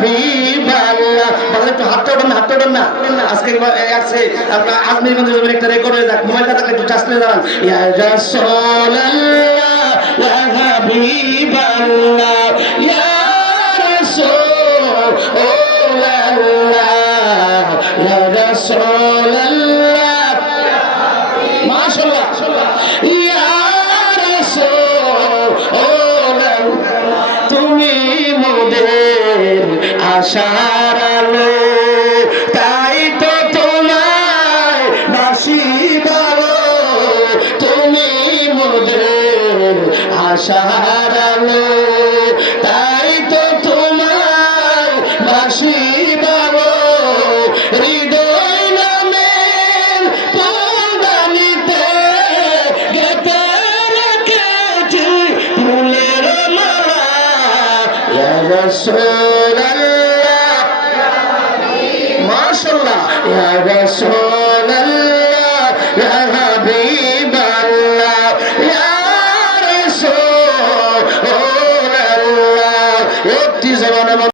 হাবিবাল্লাহ। বলে একটু হাতটা ওঠান না, হাতটা ওঠান না। আজকে আসছে আপনার আজমিরগঞ্জের জমির একটা রেকর্ড হয়ে যাক। মোবাইলটা থাকলে একটু টাচ করে দাঁড়ান। ইয়া রাসূলুল্লাহ ইয়া হাবিবাল্লাহ ইয়া রাসূলুল্লাহ ইয়া রাসূলুল্লাহ মাশাআল্লাহ ইয়া রাসূলুল্লাহ তুমি মোদের আশার আলো, তাই তো তোমায় বাসি ভালো। তুমি মোদের আশার আলো, তাই তো তোমায় বাসি ভালো। হৃদয় নামের ফুলদানিতে গেঁথে রেখেছি ফুলের মালা। ইয়া রাসূলুল্লাহ মাশাআল্লাহ ইয়া রাসূলুল্লাহ ইয়া হাবিবাল্লাহ ইয়া রাসূলুল্লাহ। একটি জবান